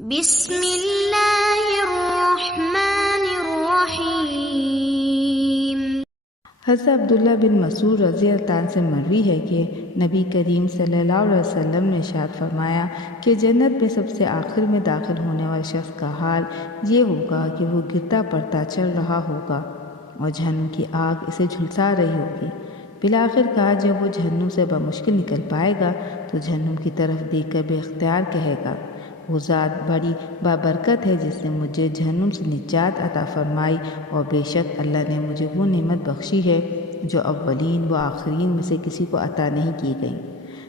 بسم اللہ الرحمن الرحیم۔ حضرت عبداللہ بن مسعود رضی اللہ عنہ سے مروی ہے کہ نبی کریم صلی اللہ علیہ وسلم نے ارشاد فرمایا کہ جنت میں سب سے آخر میں داخل ہونے والے شخص کا حال یہ ہوگا کہ وہ گرتا پڑتا چل رہا ہوگا اور جہنم کی آگ اسے جھلسا رہی ہوگی۔ بالآخر کہا جب وہ جہنم سے بمشکل نکل پائے گا تو جہنم کی طرف دیکھ کر بے اختیار کہے گا، وہ ذات بڑی بابرکت ہے جس نے مجھے جہنم سے نجات عطا فرمائی، اور بے شک اللہ نے مجھے وہ نعمت بخشی ہے جو اولین و آخرین میں سے کسی کو عطا نہیں کی گئی۔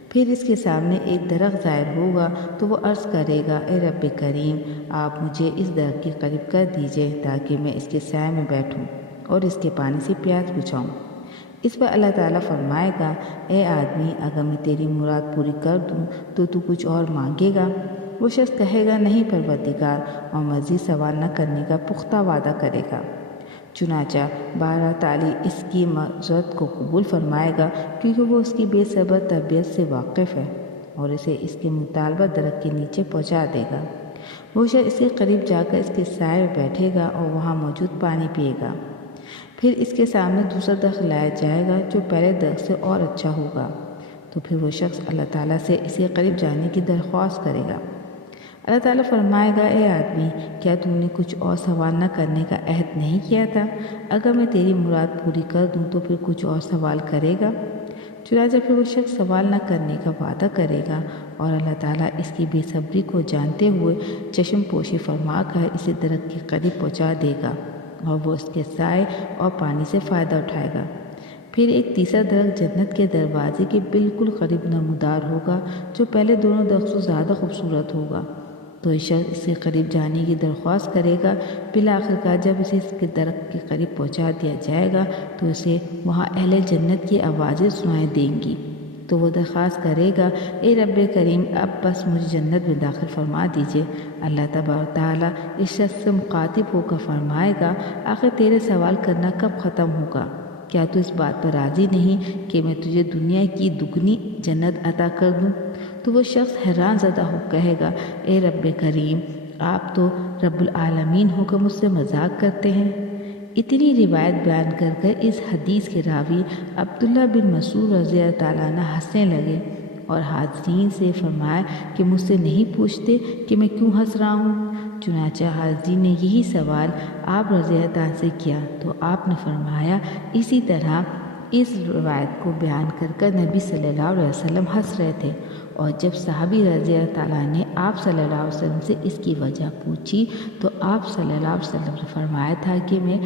پھر اس کے سامنے ایک درخت ظاہر ہوگا تو وہ عرض کرے گا، اے رب کریم، آپ مجھے اس درخت کے قریب کر دیجئے تاکہ میں اس کے سائے میں بیٹھوں اور اس کے پانی سے پیاس بجھاؤں۔ اس پر اللہ تعالیٰ فرمائے گا، اے آدمی، اگر میں تیری مراد پوری کر دوں تو تو کچھ اور مانگے گا؟ وہ شخص کہے گا، نہیں پروردگار، اور مزید سوال نہ کرنے کا پختہ وعدہ کرے گا۔ چنانچہ بارہ تعالیٰ اس کی معذرت کو قبول فرمائے گا کیونکہ وہ اس کی بے صبر طبیعت سے واقف ہے اور اسے اس کے مطالبہ درخت کے نیچے پہنچا دے گا۔ وہ شخص اس کے قریب جا کر اس کے سائے میں بیٹھے گا اور وہاں موجود پانی پیے گا۔ پھر اس کے سامنے دوسرا درخت لایا جائے گا جو پہلے درخت سے اور اچھا ہوگا، تو پھر وہ شخص اللہ تعالیٰ سے اس کے قریب جانے کی درخواست کرے گا۔ اللہ تعالیٰ فرمائے گا، اے آدمی، کیا تم نے کچھ اور سوال نہ کرنے کا عہد نہیں کیا تھا؟ اگر میں تیری مراد پوری کر دوں تو پھر کچھ اور سوال کرے گا؟ چنانچہ پھر وہ شخص سوال نہ کرنے کا وعدہ کرے گا اور اللہ تعالیٰ اس کی بے صبری کو جانتے ہوئے چشم پوشی فرما کر اسے درخت کے قریب پہنچا دے گا اور وہ اس کے سائے اور پانی سے فائدہ اٹھائے گا۔ پھر ایک تیسرا درخت جنت کے دروازے کے بالکل قریب نمودار ہوگا جو پہلے دونوں درختوں سے زیادہ خوبصورت ہوگا، تو یہ شخص اس کے قریب جانے کی درخواست کرے گا۔ بالآخر کار جب اسے اس کے درخت کے قریب پہنچا دیا جائے گا تو اسے وہاں اہل جنت کی آوازیں سنائی دیں گی، تو وہ درخواست کرے گا، اے رب کریم، اب بس مجھے جنت میں داخل فرما دیجئے۔ اللہ تبارک تعالیٰ اس شخص سے مخاطب ہو کر فرمائے گا، آخر تیرے سوال کرنا کب ختم ہوگا؟ کیا تو اس بات پر راضی نہیں کہ میں تجھے دنیا کی دگنی جنت عطا کر دوں؟ تو وہ شخص حیران زدہ ہو کہے گا، اے رب کریم، آپ تو رب العالمین ہو کر مجھ سے مذاق کرتے ہیں۔ اتنی روایت بیان کر کر اس حدیث کے راوی عبداللہ بن مسعود رضی اللہ تعالیٰ عنہ ہنسنے لگے اور حاضرین سے فرمایا کہ مجھ سے نہیں پوچھتے کہ میں کیوں ہنس رہا ہوں؟ چنانچہ حاضرین نے یہی سوال آپ رضی اللہ عنہ سے کیا تو آپ نے فرمایا، اسی طرح اس روایت کو بیان کر کر نبی صلی اللہ علیہ وسلم ہنس رہے تھے، اور جب صحابی رضی اللہ تعالیٰ نے آپ صلی اللہ علیہ وسلم سے اس کی وجہ پوچھی تو آپ صلی اللہ علیہ وسلم نے فرمایا تھا کہ میں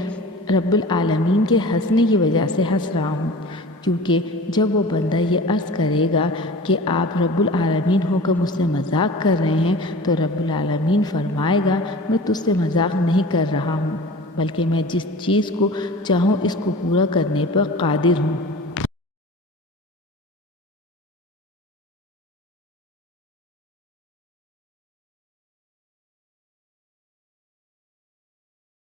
رب العالمین کے ہنسنے کی وجہ سے ہنس رہا ہوں، کیونکہ جب وہ بندہ یہ عرض کرے گا کہ آپ رب العالمین ہو کر مجھ سے مذاق کر رہے ہیں تو رب العالمین فرمائے گا، میں تجھ سے مذاق نہیں کر رہا ہوں، بلکہ میں جس چیز کو چاہوں اس کو پورا کرنے پر قادر ہوں۔